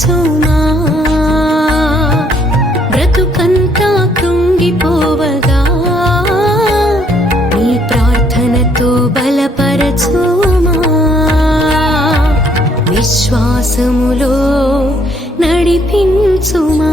బలపరచుమా బ్రతుకంతా కృంగిపోవగా? నీ ప్రార్థనతో బలపరచుమా విశ్వాసములో నడిపించుమా?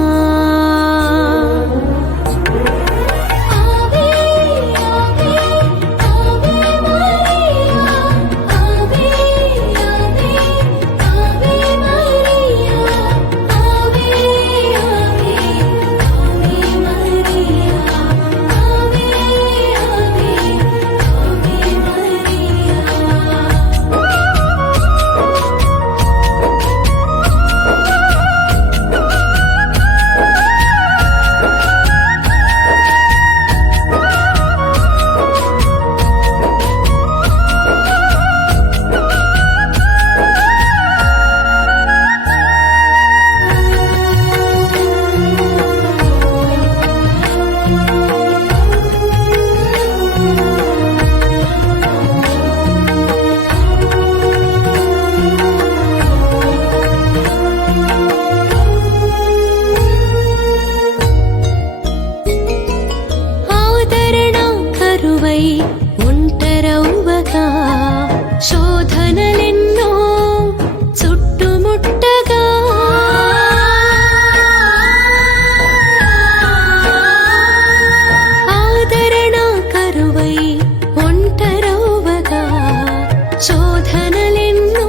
శోధనలెన్నో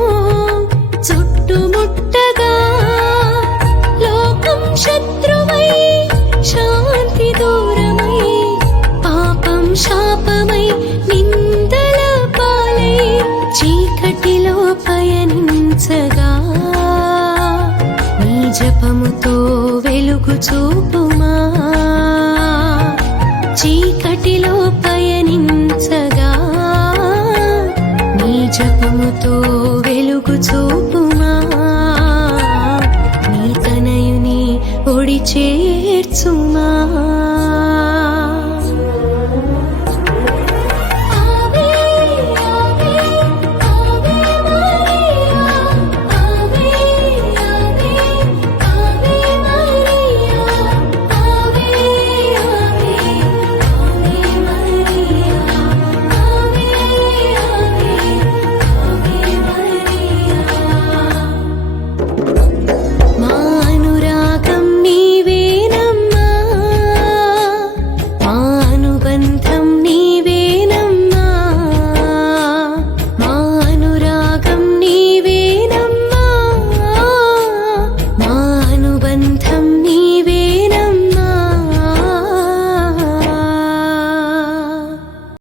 చుట్టుముట్టగా లోకం శత్రువై శాంతి దూరమై పాపం శాపమై నిందల పాలై చీకటిలో పయనించగా నీ జపముతో వెలుగు చూపుమా? చీకటిలో పయనించగా జపముతో వెలుగు చూపుమా. నీ తనయుని ఒడిచే